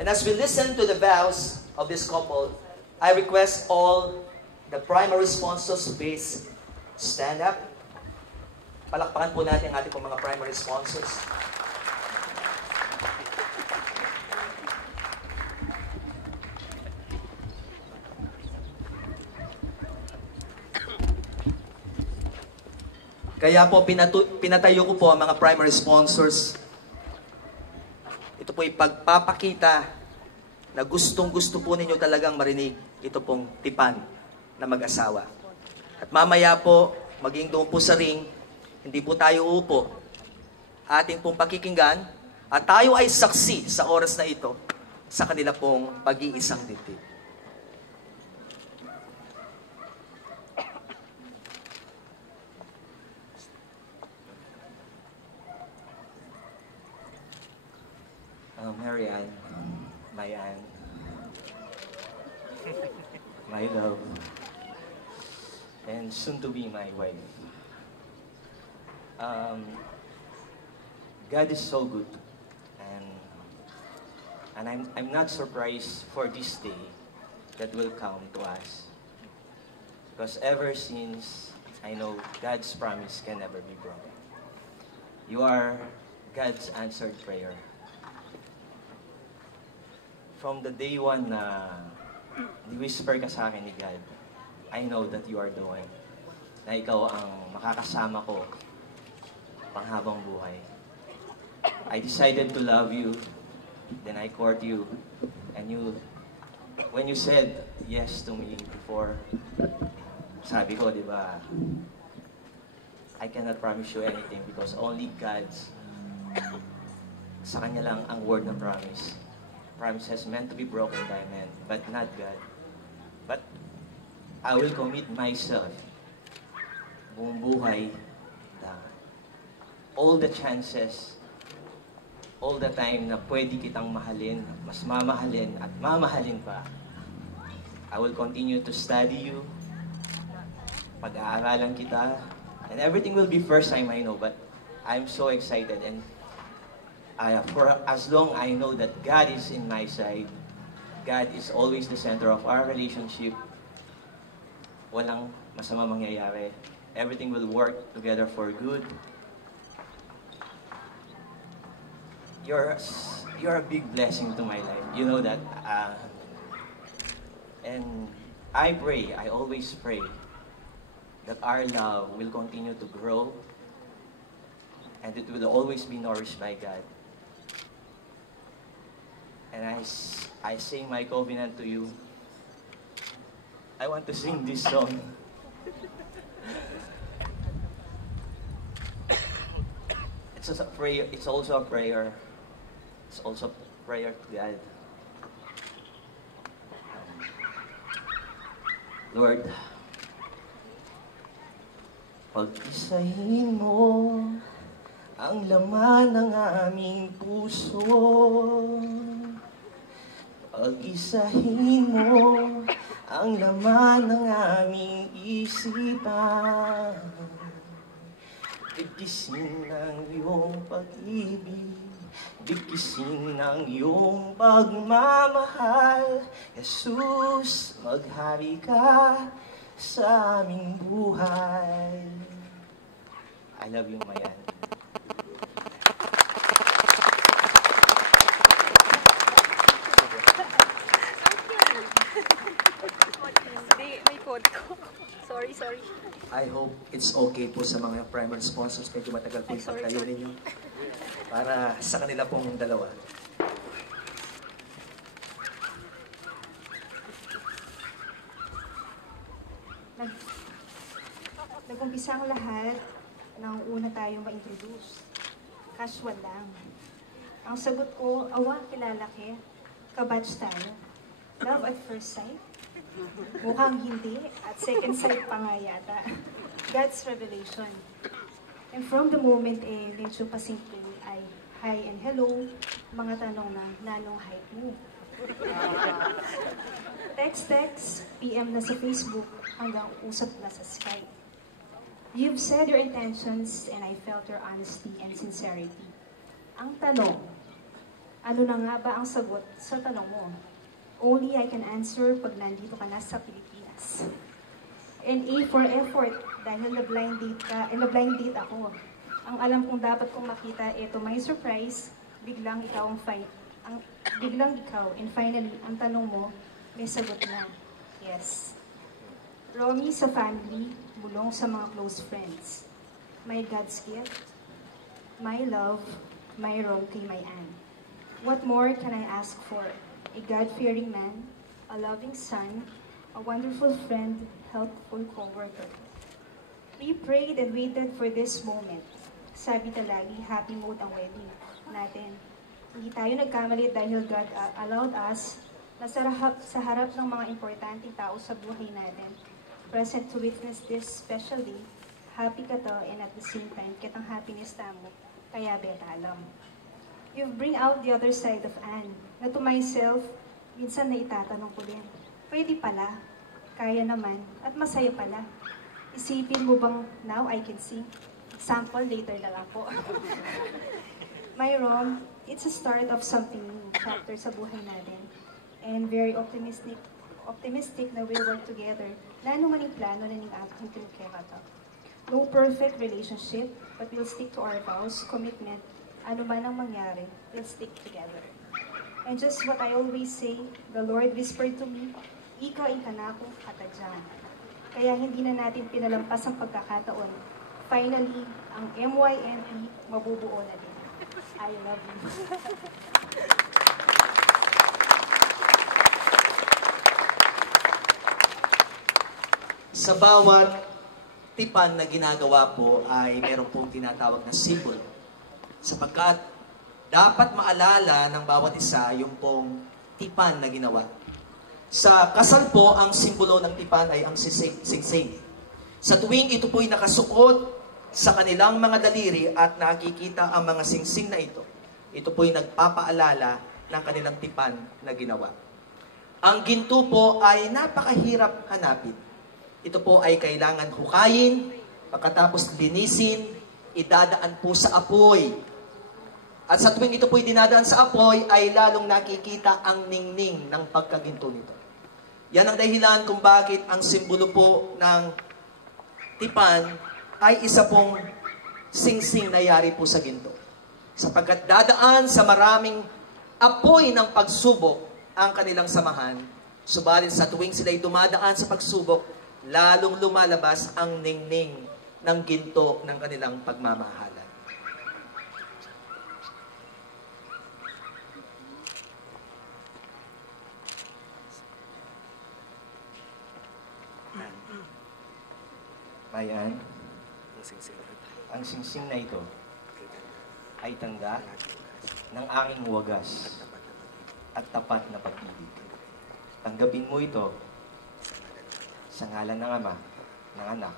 And as we listen to the vows of this couple, I request all the primary sponsors to please stand up. Palakpakan po natin ang ating mga primary sponsors. Kaya po, pinatayo ko po ang mga primary sponsors. Ito po ipagpapakita na gustong-gusto po ninyo talagang marinig ito pong tipan na mag-asawa. At mamaya po, maging doon po sa ring, hindi po tayo uupo. Ating pong pakikinggan at tayo ay saksi sa oras na ito sa kanila pong pag-iisang dibdib. Mary Ann, my Ann, my love, and soon to be my wife. God is so good, and I'm not surprised for this day that will come to us, because ever since I know God's promise can never be broken. You are God's answered prayer. From the day one na ni-whisper ka sa akin ni God, I know that you are the one. Na ikaw ang makakasama ko panghabang buhay. I decided to love you, then I court you, and when you said yes to me before, sabi ko, di ba, I cannot promise you anything because only God's, sa Kanya lang ang word na promise. Promises meant to be broken by men, but not God. But I will commit myself, buong buhay, all the chances, all the time na pwede kitang mahalin, mas mamahalin at mamahalin pa. I will continue to study you, pag-aaralan kita, and everything will be first time I know, but I'm so excited, and for as long I know that God is in my side, God is always the center of our relationship, walang masama mangyayari. Everything will work together for good. You're a big blessing to my life. You know that. And I always pray that our love will continue to grow and it will always be nourished by God. And I sing my covenant to you. I want to sing this song. It's also a prayer. It's also a prayer. It's also a prayer to God. Lord, pag-isahin mo ang laman ng aming puso. Pag-isahin mo ang laman ng aming isipan. Bigkisin ng iyong pag-ibig, bigkisin ng iyong pagmamahal. Jesus, maghari ka sa aming buhay. I love you, Mayan. Sorry. I hope it's okay po sa mga primary sponsors. Medyo matagal po yung pagtayo ninyo. Para sa kanila pong dalawa. Nag-umpisa ang lahat nang una tayong ma-introduce. Casual lang. Ang sagot ko, awa, kilala ke, kabatch tayo. Love at first sight? Mukhang hindi, at second sight pa nga yata. God's revelation. And from the moment medyo pasimple ay hi and hello, mga tanong na nanong height mo. Text, PM na sa Facebook, hanggang usap na sa Skype. You've said your intentions and I felt your honesty and sincerity. Ang tanong, Ano na nga ba ang sagot sa tanong mo? Only I can answer pag nandito ka na sa Pilipinas. And A for effort, dahil na-blind date ka, na-blind date ako. Ang alam kong dapat kong makita, ito may surprise, biglang ikaw biglang ikaw, and finally, ang tanong mo, may sagot na. Yes. Romy sa family, bulong sa mga close friends. My God's gift, my love, my role kay my Anne. What more can I ask for? A God-fearing man, a loving son, a wonderful friend, helpful co-worker. We prayed and waited for this moment. Sabi talagi, happy mood ang wedding natin. Hindi tayo nagkamali dahil God allowed us na sa harap ng mga importanteng tao sa buhay natin. Present to witness this special day, happy ka to and at the same time, kitang happiness tamo, kaya beta alam. You bring out the other side of Anne, na to myself, minsan na itatanong ko din, pwede pala, kaya naman, at masaya pala. Isipin mo bang now I can see? Sample later na lang po. My Rom, it's a start of something new, chapter sa buhay natin. And very optimistic na we'll work together. Na ano man yung plano na ning aking tinukemata. No perfect relationship, but we'll stick to our vows, commitment, ano man ang mangyari, we'll stick together. And just what I always say, the Lord whispered to me, ika inkanako katadyan. Kaya hindi na natin pinalampas ang pagkakataon. Finally, ang MYME mabubuo na din. I love you. Sa bawat tipan na ginagawa po ay meron pong tinatawag na symbol. Sapagkat dapat maalala ng bawat isa yung pong tipan na ginawa. Sa kasal po, ang simbolo ng tipan ay ang singsing. Sa tuwing ito po'y nakasuot sa kanilang mga daliri at nakikita ang mga singsing na ito po'y nagpapaalala ng kanilang tipan na ginawa. Ang ginto po ay napakahirap hanapin. Ito po ay kailangan hukayin, pagkatapos linisin, idadaan po sa apoy. At sa tuwing ito po'y dinadaan sa apoy, ay lalong nakikita ang ningning ng pagkaginto nito. Yan ang dahilan kung bakit ang simbolo po ng tipan ay isa pong singsing na yari po sa ginto. Sapagkat dadaan sa maraming apoy ng pagsubok ang kanilang samahan, subalit sa tuwing sila'y dumadaan sa pagsubok, lalong lumalabas ang ningning ng ginto ng kanilang pagmamahalan. Mayan, ang singsing na ito ay tanda ng aking wagas at tapat na pag-ibig. Tanggapin mo ito sa ngalan ng Ama, ng Anak,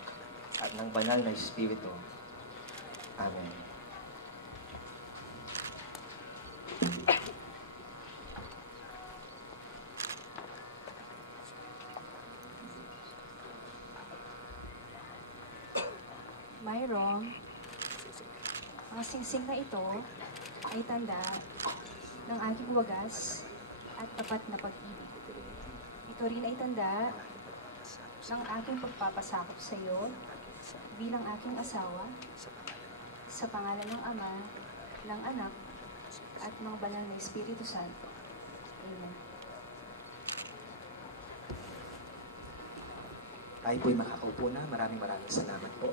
at ng Banal na Espiritu. Amen. Mayroong, ang singsing na ito ay tanda ng aking wagas at tapat na pag-ibig. Ito rin ay tanda ng aking pagpapasakop sa iyo bilang aking asawa sa pangalan ng Ama, ng Anak, at ng Banal na Espiritu Santo. Amen. Tayo po'y makakaupo na. Maraming salamat po.